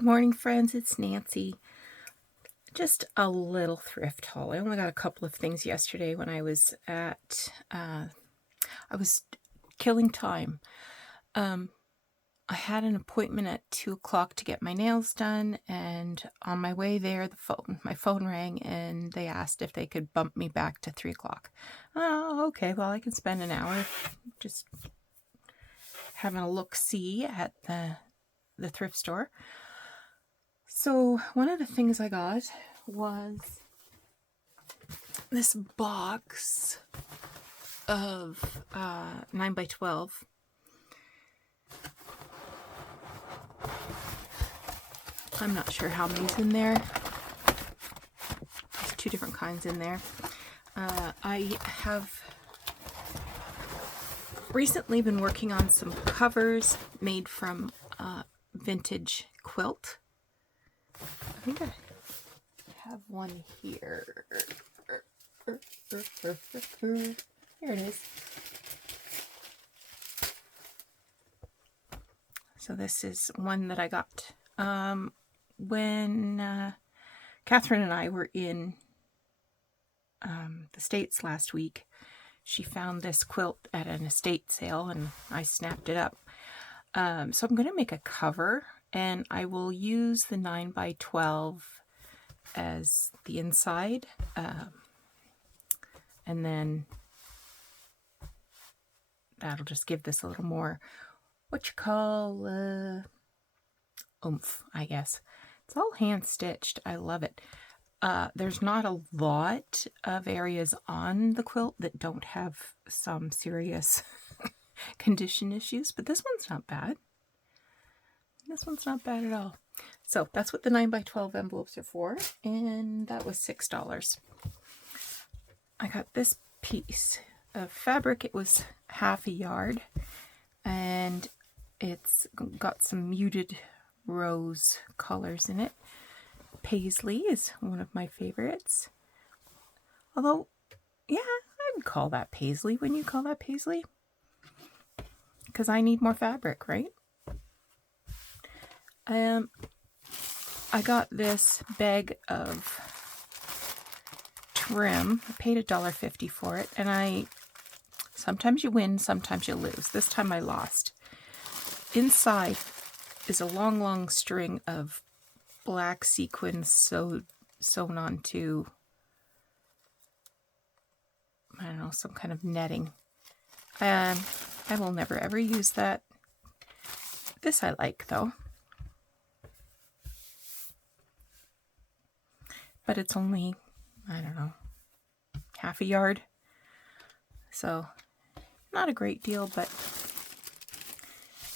Good morning, friends. It's Nancy. Just a little thrift haul. I only got a couple of things yesterday when I was at, I was killing time. I had an appointment at 2 o'clock to get my nails done, and on my way there, my phone rang, and they asked if they could bump me back to 3 o'clock. Oh, okay. Well, I can spend an hour just having a look-see at the thrift store. So one of the things I got was this box of 9x12. I'm not sure how many's in there. There's 2 different kinds in there. I have recently been working on some covers made from vintage quilt. I think I have one here. Here it is. So this is one that I got when Catherine and I were in the States last week. She found this quilt at an estate sale and I snapped it up. So I'm going to make a cover, and I will use the 9x12 as the inside, and then that'll just give this a little more, oomph, I guess. It's all hand stitched. I love it. There's not a lot of areas on the quilt that don't have some serious condition issues, but this one's not bad. This one's not bad at all. So that's what the 9x12 envelopes are for, and that was $6. I got this piece of fabric. It was half a yard, and it's got some muted rose colors in it. Paisley is one of my favorites. Although, yeah, I would call that Paisley. Wouldn't you call that Paisley? Because I need more fabric, right? I got this bag of trim. I paid $1.50 for it, and sometimes you win, sometimes you lose. This time I lost. Inside is a long string of black sequins sewn onto, I don't know, some kind of netting. I will never ever use that. This I like, though. But it's only, I don't know, half a yard. So, not a great deal, but...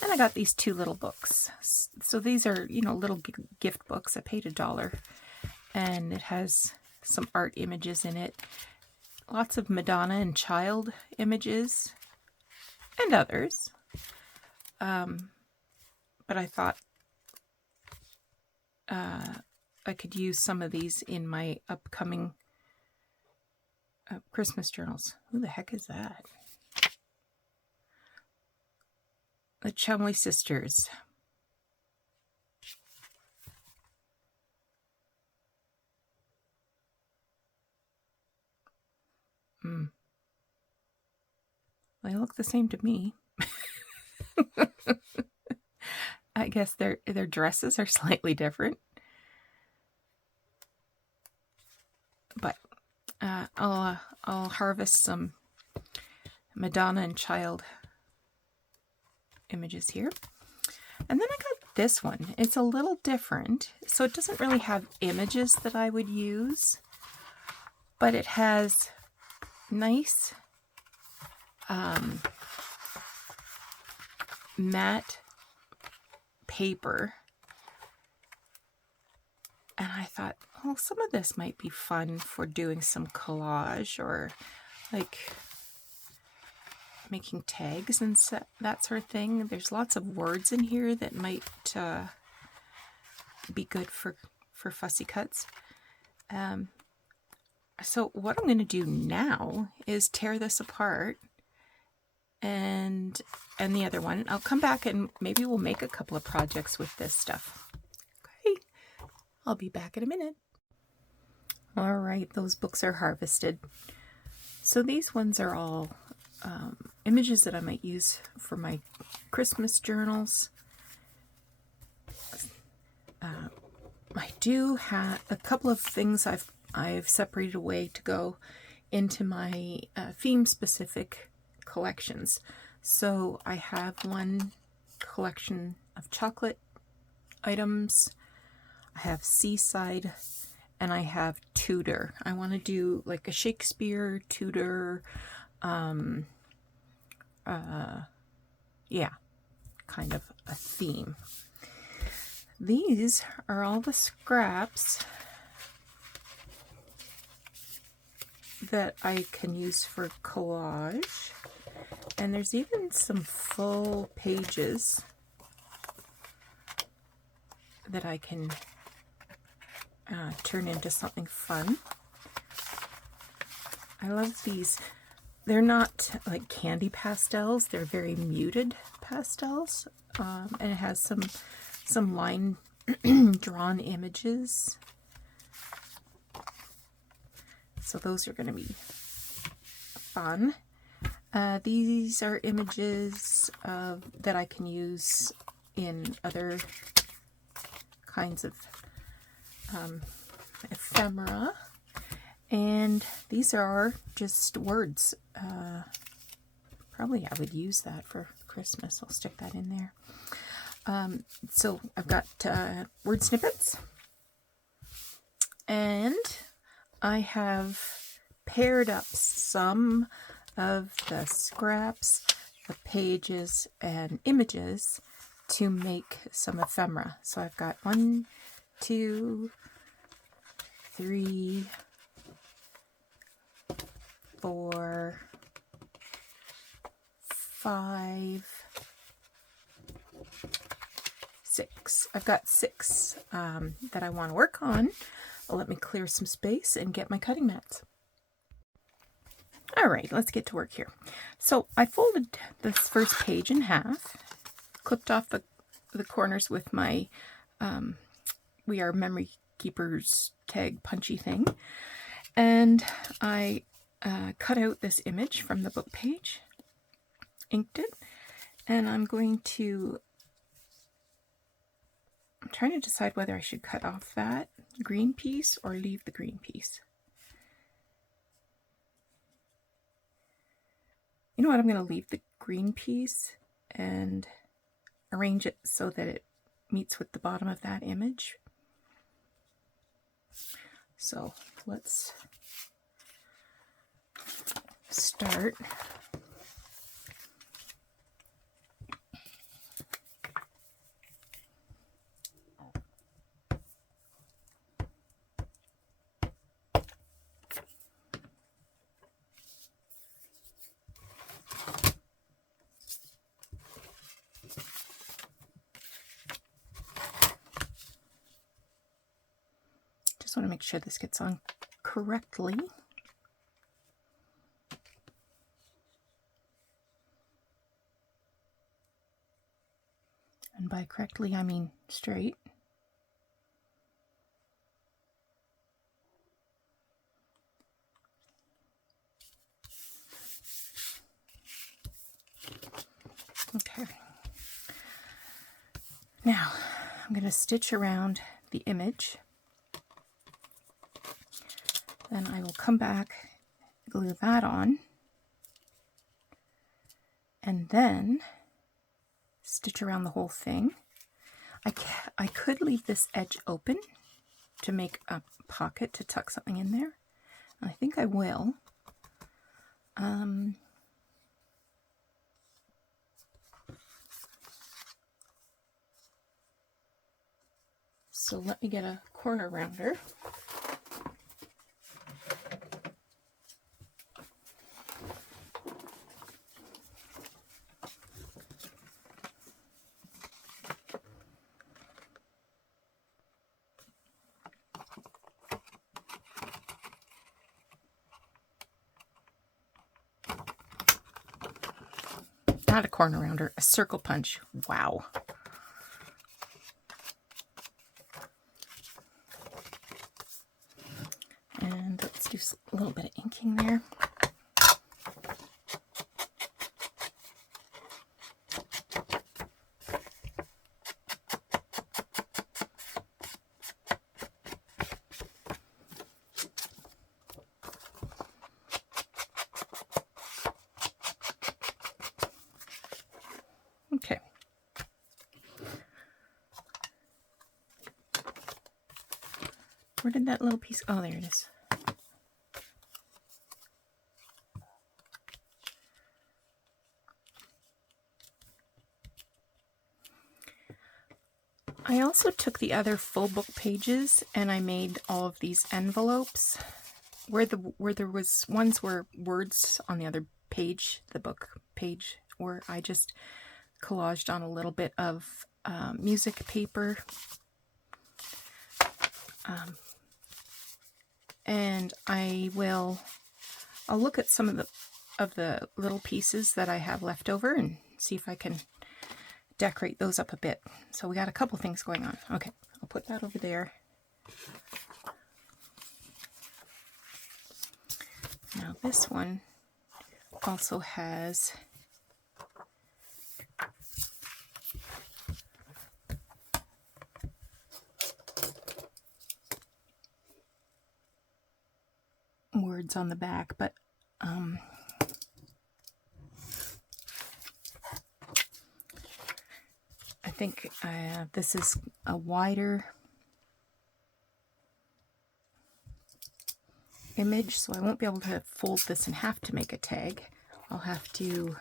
And I got these 2 little books. So these are, little gift books. I paid $1. And it has some art images in it. Lots of Madonna and child images. And others. But I thought I could use some of these in my upcoming Christmas journals. Who the heck is that? The Chumley Sisters. They look the same to me. I guess their dresses are slightly different. But I'll harvest some Madonna and child images here. And then I got this one. It's a little different. So it doesn't really have images that I would use, but it has nice matte paper. And I thought, oh, some of this might be fun for doing some collage or like making tags and that sort of thing. There's lots of words in here that might be good for fussy cuts. So what I'm going to do now is tear this apart and the other one. I'll come back and maybe we'll make a couple of projects with this stuff. I'll be back in a minute. All right, those books are harvested. So these ones are all images that I might use for my Christmas journals. I do have a couple of things I've separated away to go into my theme-specific collections. So I have one collection of chocolate items, I have Seaside, and I have Tudor. I want to do like a Shakespeare, Tudor, yeah, kind of a theme. These are all the scraps that I can use for collage. And there's even some full pages that I can turn into something fun. I love these. They're not like candy pastels. They're very muted pastels. And it has some line drawn images. So those are going to be fun. These are images that I can use in other kinds of ephemera. And these are just words. Probably I would use that for Christmas. I'll stick that in there. So I've got word snippets. And I have paired up some of the scraps, the pages, and images to make some ephemera. So I've got 1, 2, 3, 4, 5, 6. I've got 6 that I want to work on. Let me clear some space and get my cutting mats. All right, let's get to work here. So I folded this first page in half, clipped off the corners with my We Are Memory Keepers tag punchy thing, and I cut out this image from the book page, inked it, and I'm trying to decide whether I should cut off that green piece or leave the green piece. You know what, I'm going to leave the green piece and arrange it so that it meets with the bottom of that image. So let's start. Just want to make sure this gets on correctly. And by correctly, I mean straight. Okay. Now, I'm going to stitch around the image. Then I will come back, glue that on, and then stitch around the whole thing. I could leave this edge open to make a pocket to tuck something in there. I think I will. So let me get a corner rounder. Not a corner rounder, a circle punch. Wow. A little bit of inking there. Okay. Where did that little piece? Oh, there it is. I also took the other full book pages and I made all of these envelopes where there was ones where words on the other page, the book page, where I just collaged on a little bit of music paper. And I'll look at some of the little pieces that I have left over and see if I can decorate those up a bit. So we got a couple things going on. Okay, I'll put that over there. Now this one also has words on the back, but I think this is a wider image, so I won't be able to fold this in half to make a tag. I'll have to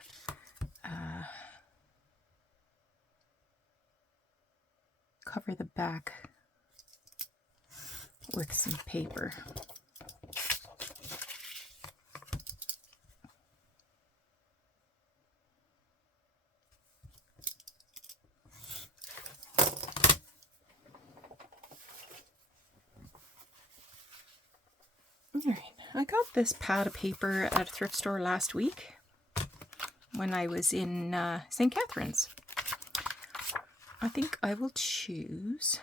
cover the back with some paper. Alright, I got this pad of paper at a thrift store last week when I was in St. Catharines. I think I will choose...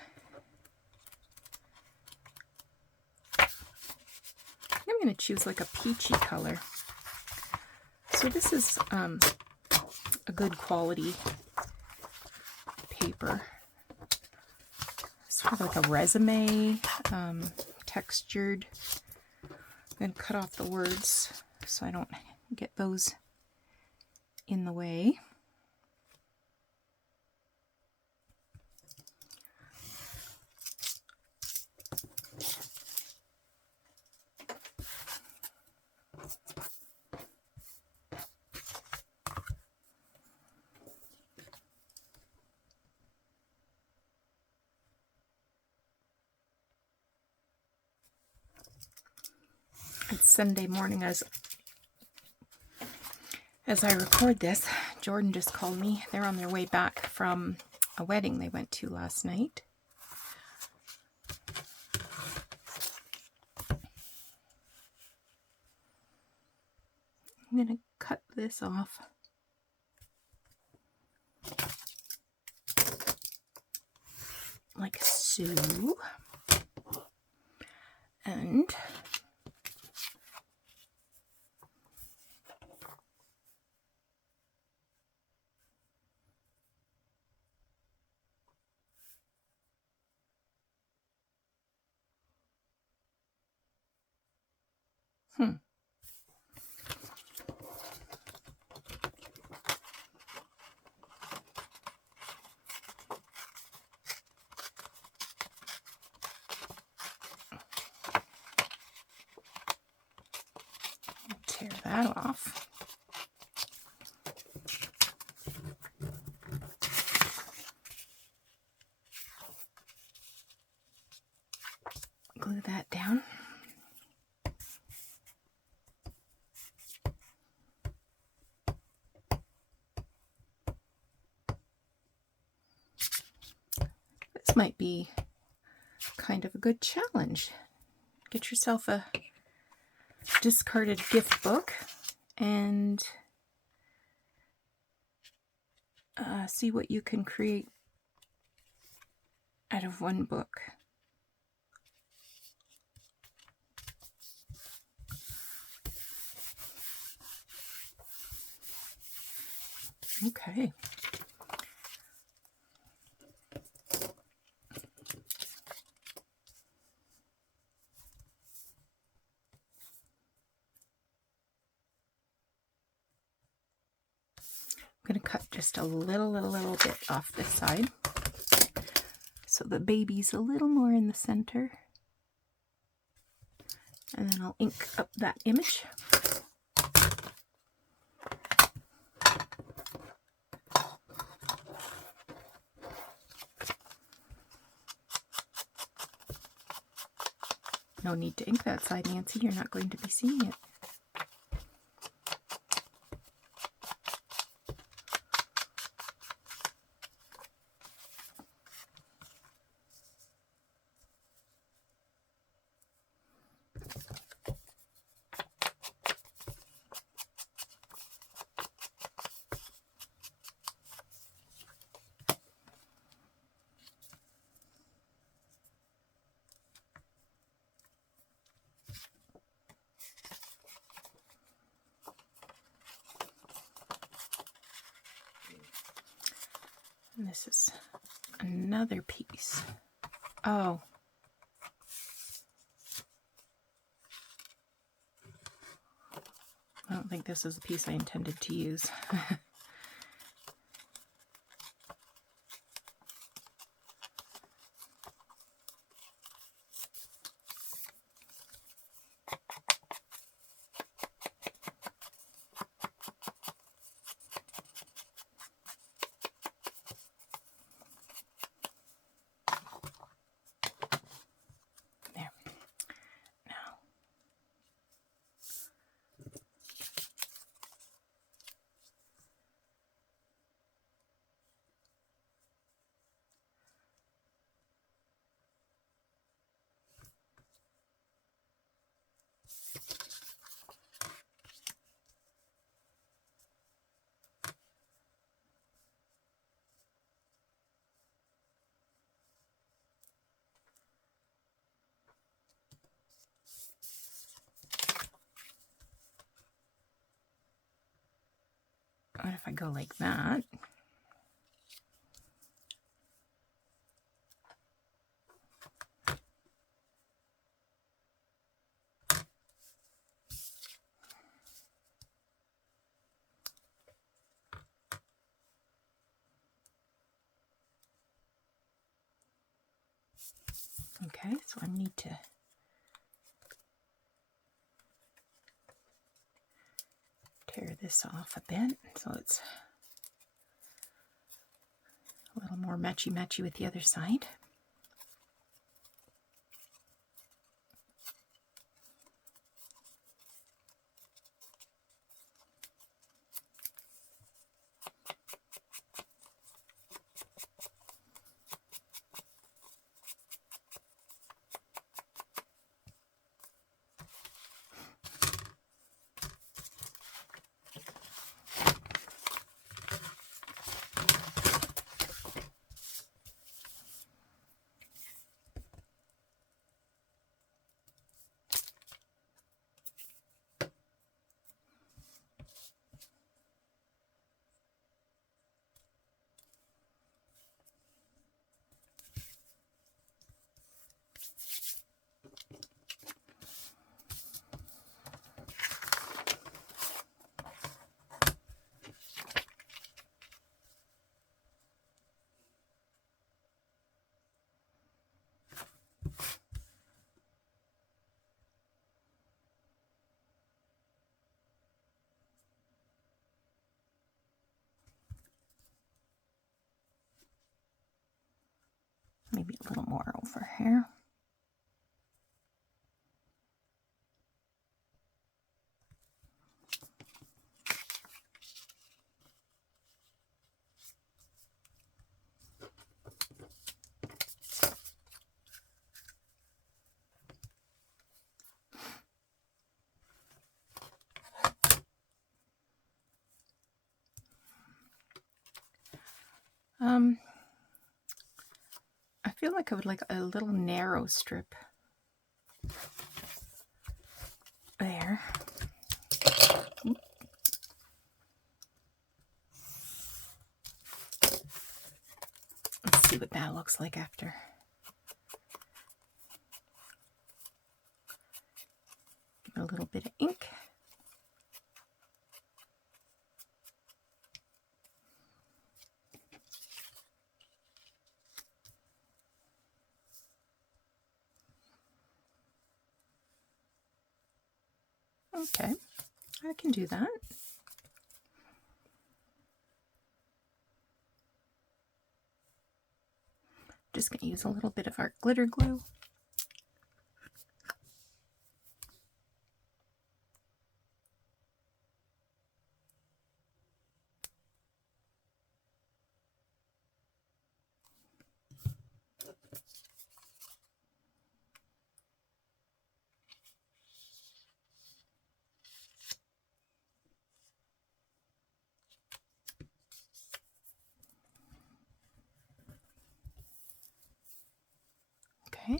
I'm going to choose like a peachy color. So this is a good quality paper. Sort of like a resume, textured. I'm going to cut off the words so I don't get those in the way. It's Sunday morning as I record this. Jordan just called me. They're on their way back from a wedding they went to last night. I'm going to cut this off. Like so. And tear that off. Glue that down. This might be kind of a good challenge. Get yourself a discarded gift book and see what you can create out of one book. Okay. I'm going to cut just a little bit off this side so the baby's a little more in the center. And then I'll ink up that image. No need to ink that side, Nancy. You're not going to be seeing it. And this is another piece. Oh. I don't think this is the piece I intended to use. What if I go like that? Okay, so I need to tear this off a bit so it's a little more matchy-matchy with the other side. Maybe a little more over here. I feel like I would like a little narrow strip there. what that looks like after. A little bit of ink. Okay, I can do that. Just going to use a little bit of our glitter glue. Okay.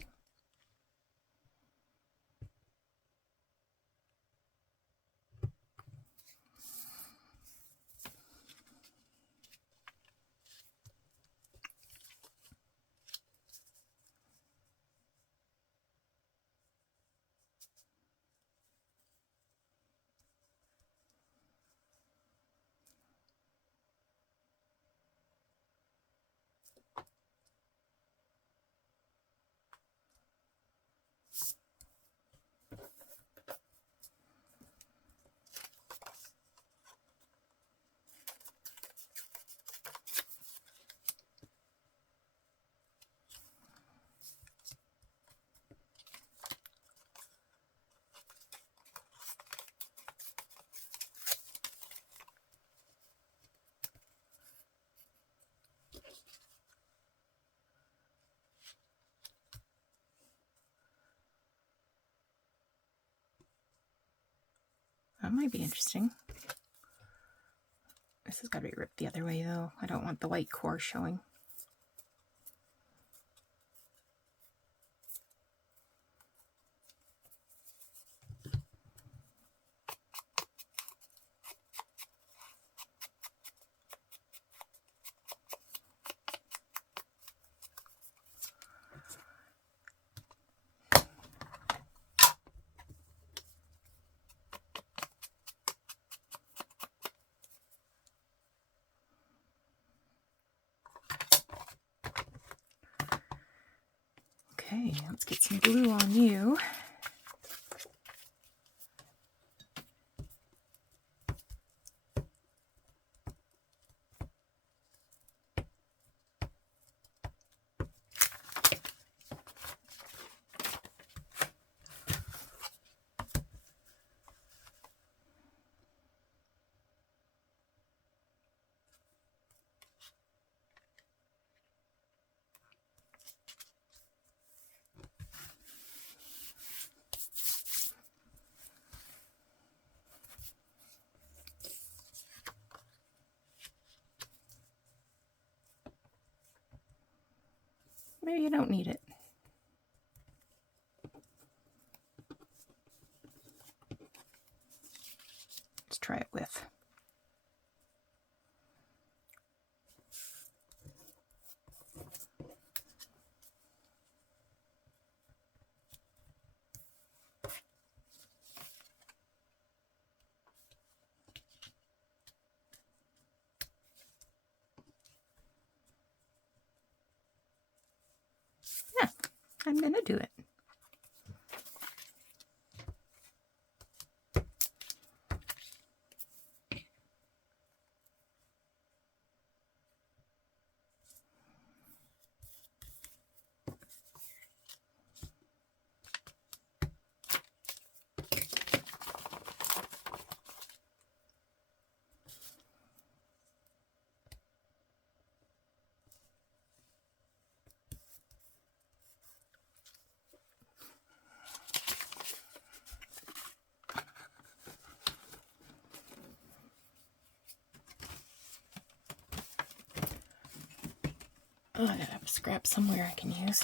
That might be interesting. This has got to be ripped the other way though. I don't want the white core showing. Okay, let's get some glue on you. Maybe you don't need it. Let's try it with. Yeah, I'm going to do it. Oh, I gotta have scrap somewhere I can use.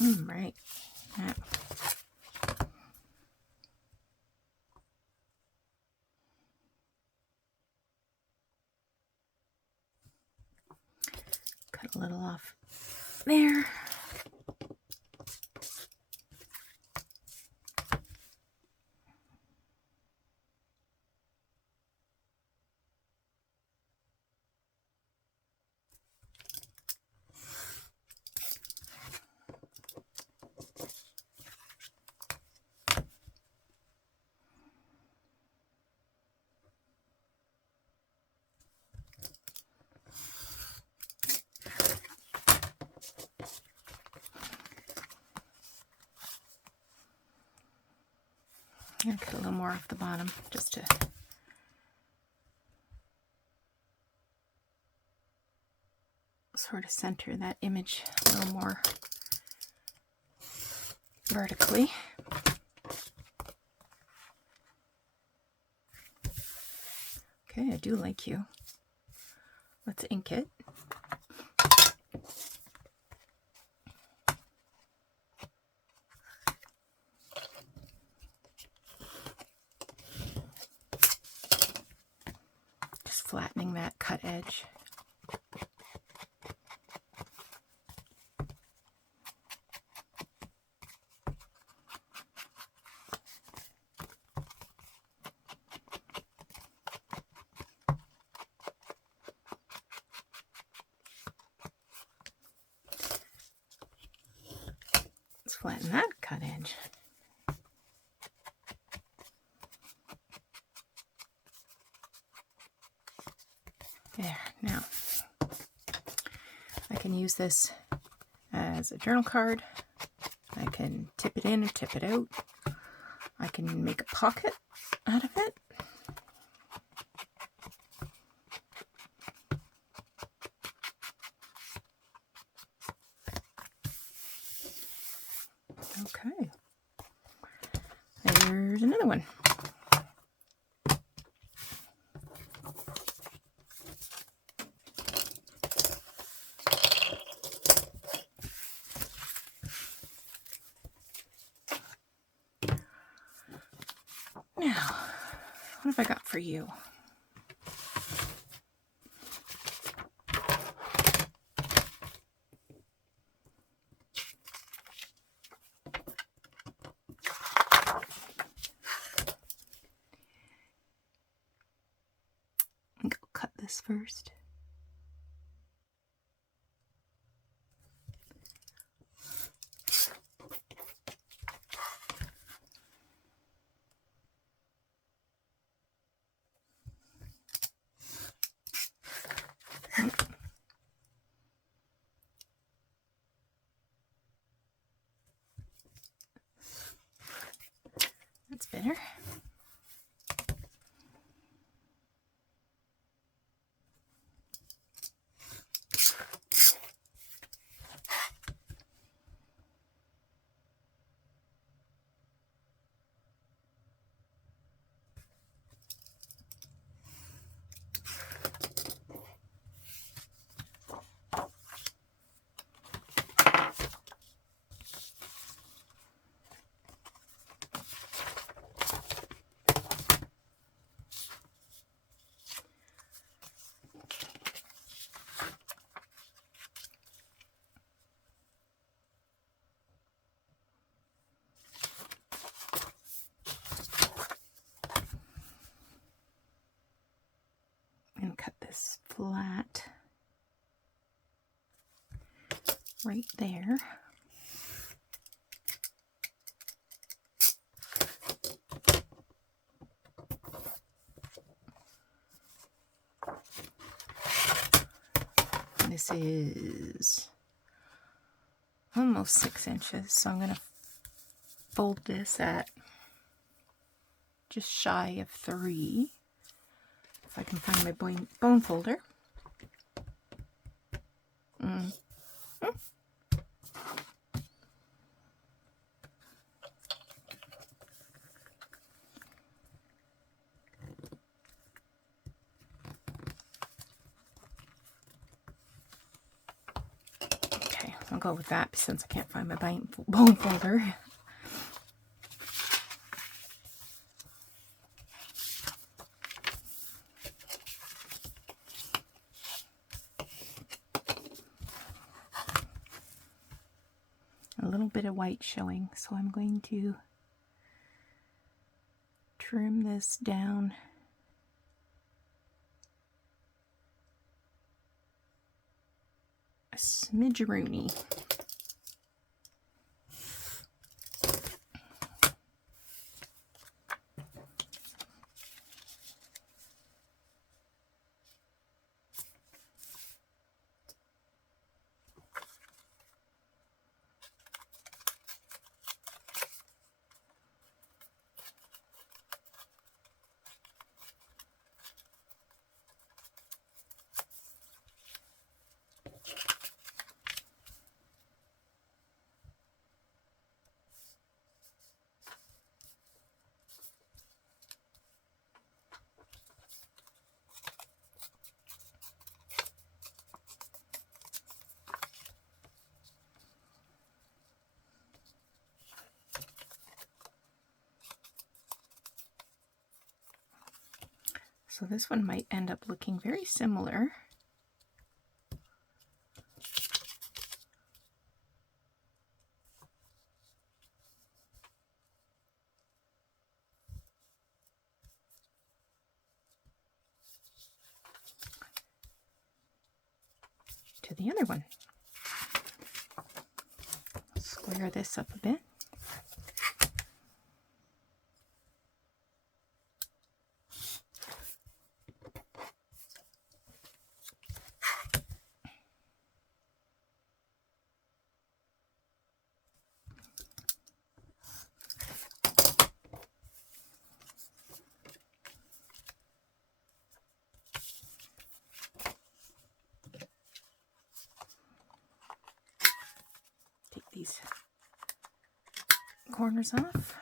Right. Yeah. Cut a little off there. I'm going to cut a little more off the bottom just to sort of center that image a little more vertically. Okay, I do like you. Let's ink it. Just flattening that cut edge. Let's flatten that cut edge. There, now I can use this as a journal card. I can tip it in or tip it out. I can make a pocket out of it. Okay, there's another one. Now, what have I got for you? I think I'll cut this first. That's better. And cut this flat right there. This is almost 6 inches, so I'm going to fold this at just shy of 3. If I can find my bone folder. Okay, so I'm I'll go with that since I can't find my bone folder. A little bit of white showing, so I'm going to trim this down a smidgeroony. So this one might end up looking very similar. To the other one. Square this up a bit. Take these corners off.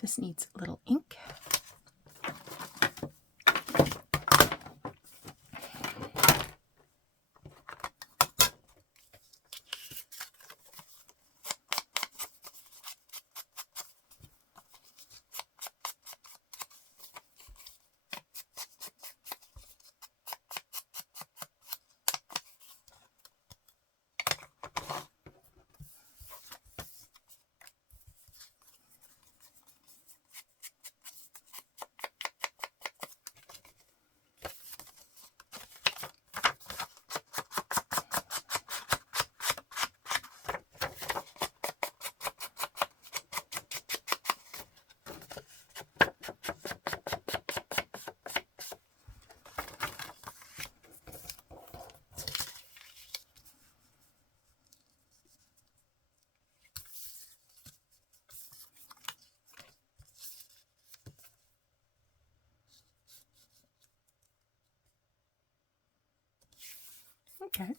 This needs a little ink. Okay.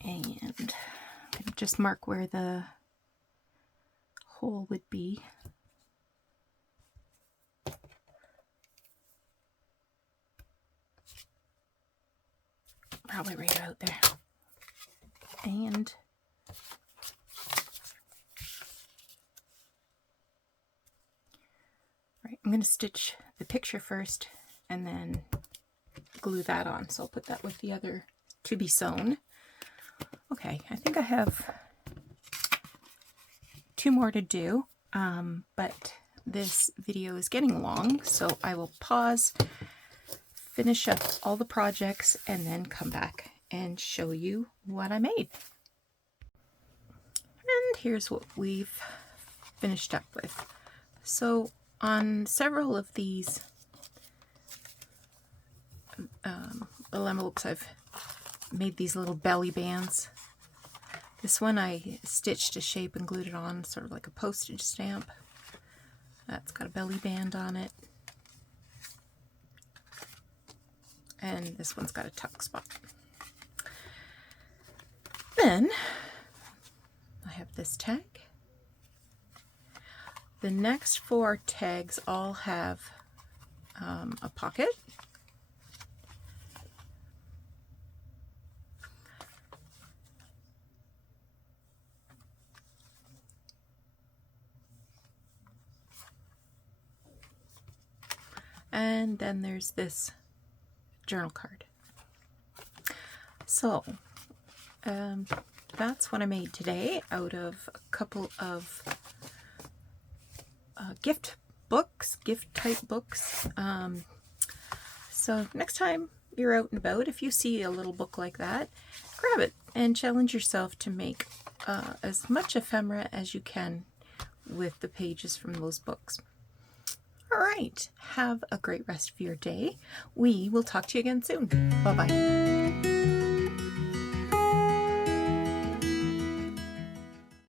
And I'm going to just mark where the hole would be. Probably right out there. And right, I'm going to stitch the picture first and then glue that on. So I'll put that with the other to be sewn. Okay, I think I have 2 more to do, but this video is getting long, so I will pause, finish up all the projects, and then come back and show you what I made. And here's what we've finished up with. So on several of these envelopes, I've made these little belly bands. This one I stitched a shape and glued it on, sort of like a postage stamp. That's got a belly band on it. And this one's got a tuck spot. Then I have this tag. The next 4 tags all have a pocket. And then there's this journal card. So that's what I made today out of a couple of gift type books. So next time you're out and about, if you see a little book like that, grab it and challenge yourself to make as much ephemera as you can with the pages from those books. All right, have a great rest of your day. We will talk to you again soon. Bye-bye.